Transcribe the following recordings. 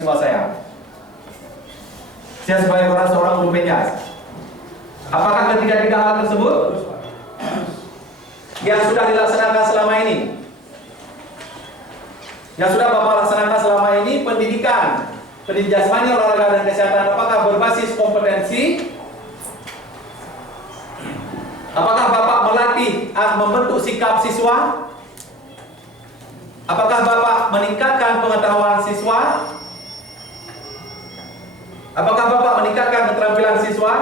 siswa saya. Saya sebagai seorang guru penjas. Apakah ketiga hal tersebut yang sudah dilaksanakan selama ini? Yang sudah Bapak laksanakan selama ini, pendidikan jasmani, olahraga dan kesehatan, apakah berbasis kompetensi? Apakah Bapak melatih membentuk sikap siswa? Apakah Bapak meningkatkan pengetahuan siswa? Apakah Bapak meningkatkan keterampilan siswa?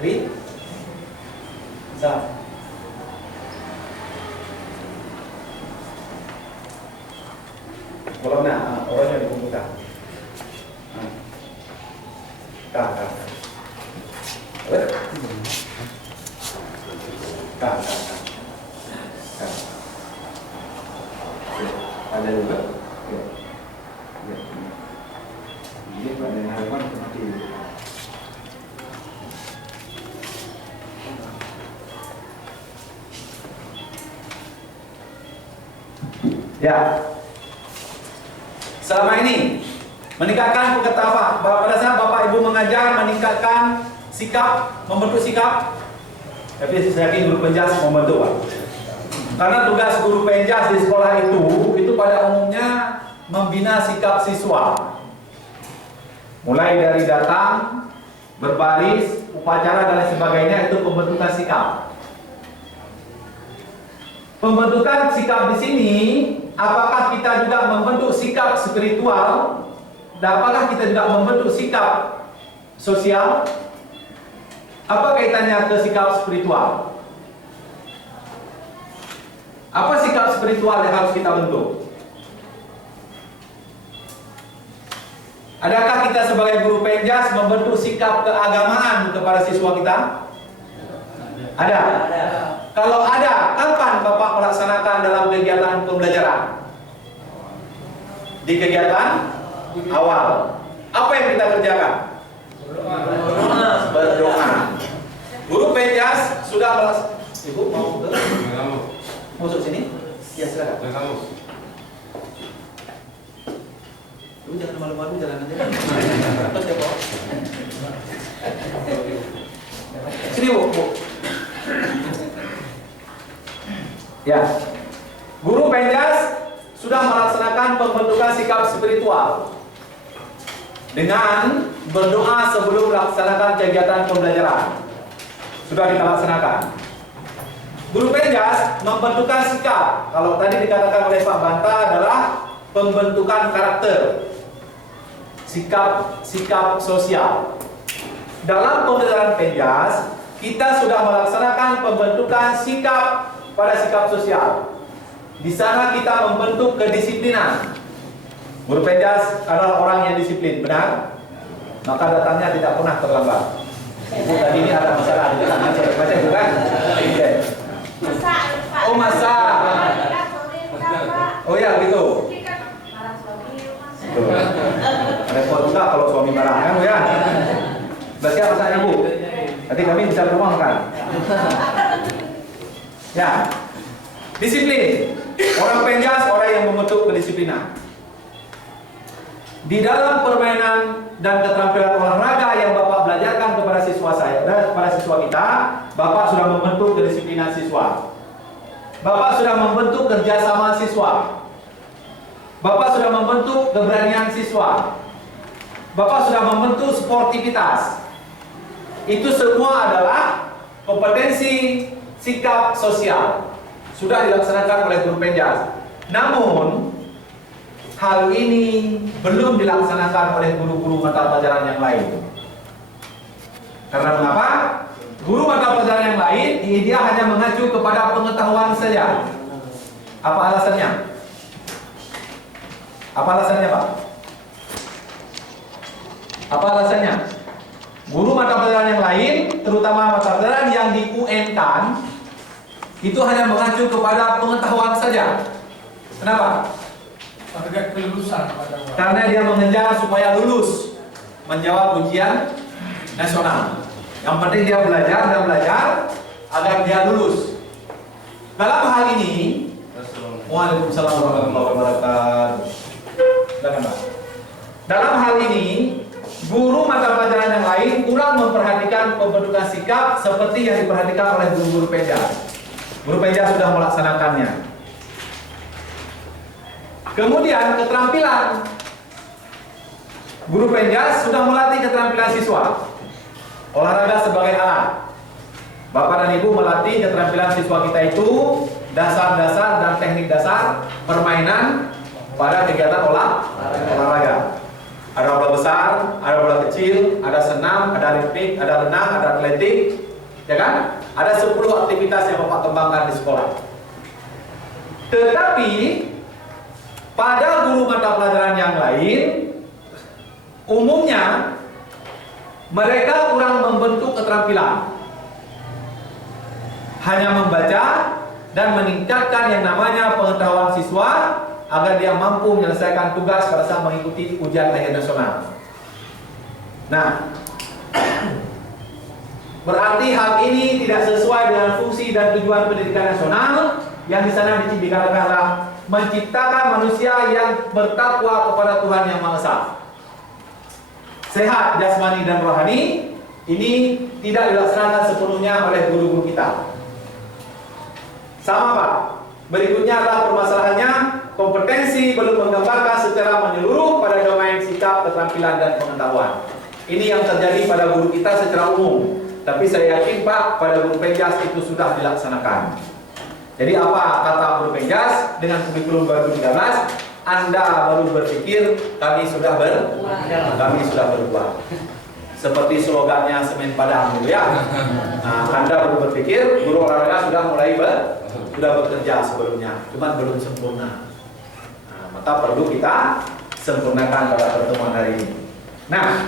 Ri? Bisa? Corona, orangnya dikumpulkan. Kak. Ada juga. Ini pada halaman mati. Ya. Selama ini meningkatkan pengetahuan. Pada saat Bapak Ibu mengajar, meningkatkan sikap, membentuk sikap. Tapi saya yakin guru penjas membentuk, Pak. Karena tugas guru penjas di sekolah itu pada umumnya membina sikap siswa. Mulai dari datang, berbaris, upacara dan sebagainya, itu pembentukan sikap. Pembentukan sikap di sini, apakah kita juga membentuk sikap spiritual? Dan apakah kita juga membentuk sikap sosial? Apa kaitannya ke sikap spiritual? Apa sikap spiritual yang harus kita bentuk? Adakah kita sebagai guru penjas membentuk sikap keagamaan kepada siswa kita? Ada. Kalau ada, kapan Bapak melaksanakan dalam kegiatan pembelajaran? Di kegiatan awal. Apa yang kita kerjakan? Berdoa. Guru penjas sudah melaksanakan. Ibu mau ke? Masuk sini? Ya silakan. Lu jangan malu-malu, jalan aja. Terus ya, Pak. Sini, Bu. Ya. Guru penjas sudah melaksanakan pembentukan sikap spiritual dengan berdoa sebelum melaksanakan kegiatan pembelajaran. Sudah kita laksanakan. Guru penjas membentukkan sikap. Kalau tadi dikatakan oleh Pak Banta adalah pembentukan karakter. Sikap sosial. Dalam pembelajaran penjas, kita sudah melaksanakan pembentukan sikap pada sikap sosial. Di sana kita membentuk kedisiplinan. Guru penjas adalah orang yang disiplin, benar? Maka datangnya tidak pernah terlambat. Ibu tadi ini ada masalah di dalam baca bukan? Oh masa. Oh ya gitu. Repot juga kalau suami marah kan, ya. Berarti apa saja, Bu? Nanti kami bisa rumah kan? Ya. Disiplin. Orang penjas orang yang membentuk kedisiplinan. Di dalam permainan dan keterampilan olahraga yang Bapak belajarkan kepada siswa saya dan kepada siswa kita, Bapak sudah membentuk kedisiplinan siswa. Bapak sudah membentuk kerjasama siswa. Bapak sudah membentuk keberanian siswa. Bapak sudah membentuk sportivitas. Itu semua adalah kompetensi sikap sosial. Sudah dilaksanakan oleh guru penjas. Namun hal ini belum dilaksanakan oleh guru-guru mata pelajaran yang lain. Karena mengapa? Guru mata pelajaran yang lain, dia hanya mengacu kepada pengetahuan saja. Apa alasannya? Apa alasannya, Pak? Apa alasannya? Guru mata pelajaran yang lain, terutama mata pelajaran yang di UN-kan, itu hanya mengacu kepada pengetahuan saja. Kenapa? Target kelulusan. Karena dia mengejar supaya lulus menjawab ujian nasional. Yang penting dia belajar dan belajar agar dia lulus. Dalam hal ini Waalaikumsalam warahmatullahi wabarakatuh. Silakan, Pak. Dalam hal ini, guru mata pelajaran yang lain kurang memperhatikan pembentukan sikap seperti yang diperhatikan oleh guru-guru Penjas. Guru Penjas sudah melaksanakannya. Kemudian keterampilan. Guru Penjas sudah melatih keterampilan siswa. Olahraga sebagai alat. Bapak dan Ibu melatih keterampilan siswa kita itu dasar-dasar dan teknik dasar permainan pada kegiatan olahraga. Ada bola besar, ada bola kecil, ada senam, ada ritmik, ada renang, ada atletik, ya kan? Ada 10 aktivitas yang Bapak kembangkan di sekolah. Tetapi pada guru mata pelajaran yang lain, umumnya mereka kurang membentuk keterampilan. Hanya membaca dan meningkatkan yang namanya pengetahuan siswa agar dia mampu menyelesaikan tugas pada saat mengikuti ujian akhir nasional. Nah, berarti hal ini tidak sesuai dengan fungsi dan tujuan pendidikan nasional yang di sana dikatakan adalah menciptakan manusia yang bertakwa kepada Tuhan Yang Maha Esa. Sehat jasmani dan rohani ini tidak dilaksanakan sepenuhnya oleh guru-guru kita. Sama Pak. Berikutnya adalah permasalahannya kompetensi belum menggambarkan secara menyeluruh pada domain sikap, keterampilan dan pengetahuan. Ini yang terjadi pada guru kita secara umum. Tapi saya yakin Pak, pada guru Penjas itu sudah dilaksanakan. Jadi apa kata guru Penjas dengan kurikulum 2013? Anda baru berpikir, kami sudah berbuat. Seperti slogannya Semen Padang gitu ya. Nah, Anda baru berpikir, guru olahraga sudah mulai bekerja sebelumnya, cuma belum sempurna. Nah, maka perlu kita sempurnakan pada pertemuan hari ini. Nah,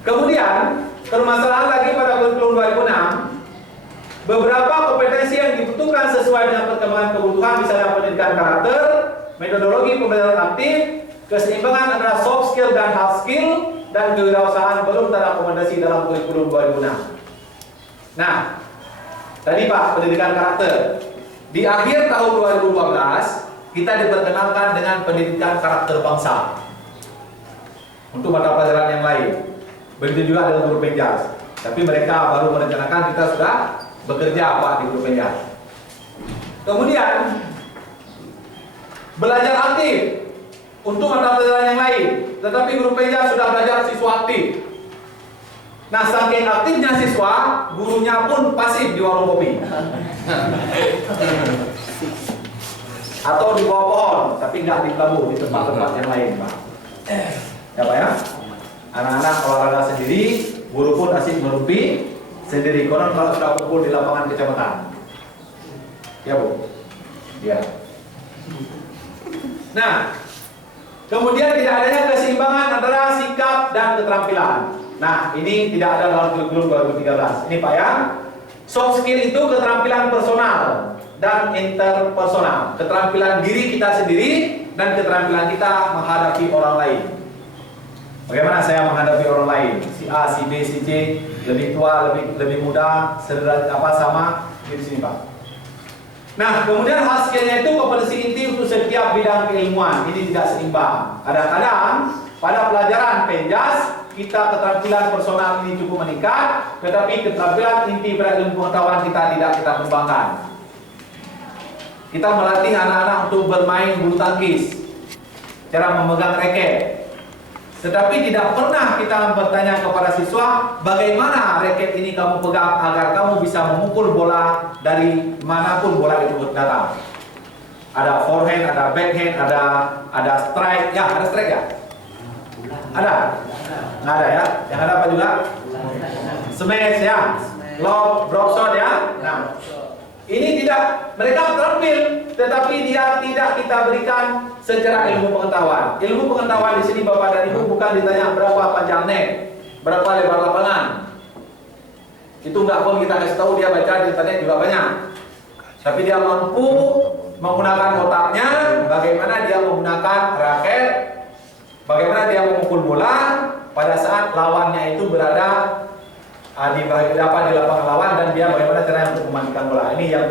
kemudian permasalahan lagi pada kurikulum 2006, beberapa kompetensi yang dibutuhkan sesuai dengan perkembangan kebutuhan, misalnya pendidikan karakter, metodologi pembelajaran aktif, keseimbangan antara soft skill dan hard skill, dan kewirausahaan belum terakomodasi dalam kurikulum 2006. Nah, tadi Pak, pendidikan karakter. Di akhir tahun 2012, kita diperkenalkan dengan pendidikan karakter bangsa untuk mata pelajaran yang lain. Begitu juga dengan guru Penjas. Tapi mereka baru merencanakan, kita sudah bekerja Pak di guru Penjas. Kemudian belajar aktif untuk mata pelajaran yang lain. Tetapi guru Penjas sudah belajar siswa aktif. Nah, saking aktifnya siswa, gurunya pun pasif di warung kopi. Atau di bawah pohon, tapi nggak di kelabu, di tempat-tempat yang lain, Pak. Ya Pak ya? Anak-anak olahraga sendiri, guru pun asik merumpi sendiri. Konon kalau sudah kumpul di lapangan kecamatan. Ya Bu? Ya. Nah, kemudian tidak adanya keseimbangan antara sikap dan keterampilan. Nah, ini tidak ada dalam kurikulum 2013. Ini Pak ya. Soft skill itu keterampilan personal dan interpersonal. Keterampilan diri kita sendiri dan keterampilan kita menghadapi orang lain. Bagaimana saya menghadapi orang lain? Si A, si B, si C, lebih tua, lebih muda, sederhana apa sama di sini Pak. Nah, kemudian hasilnya itu kompetensi inti untuk setiap bidang keilmuan. Ini tidak seimbang. Kadang-kadang pada pelajaran Penjas kita keterampilan personal ini cukup meningkat, tetapi keterampilan inti pada ilmu pengetahuan kita tidak kita kembangkan. Kita melatih anak-anak untuk bermain bulu tangkis, cara memegang raket. Tetapi tidak pernah kita bertanya kepada siswa, bagaimana raket ini kamu pegang agar kamu bisa memukul bola dari manapun bola itu datang. Ada forehand, ada backhand, ada strike. Ya, ada strike ya? Ada? Nggak ada ya? Yang ada apa juga? Smash ya? Lob, drop shot ya? Nah, ini tidak, mereka terampil, tetapi dia tidak kita berikan secara ilmu pengetahuan. Ilmu pengetahuan di sini Bapak dan Ibu bukan ditanya berapa panjang net, berapa lebar lapangan. Itu nggak pun kita kasih tahu, dia baca di internet juga banyak. Tapi dia mampu menggunakan otaknya, bagaimana dia menggunakan raket, bagaimana dia memukul bola pada saat lawannya itu berada di lapangan lawan dan dia bagaimana caranya untuk mematikan bola. Ini yang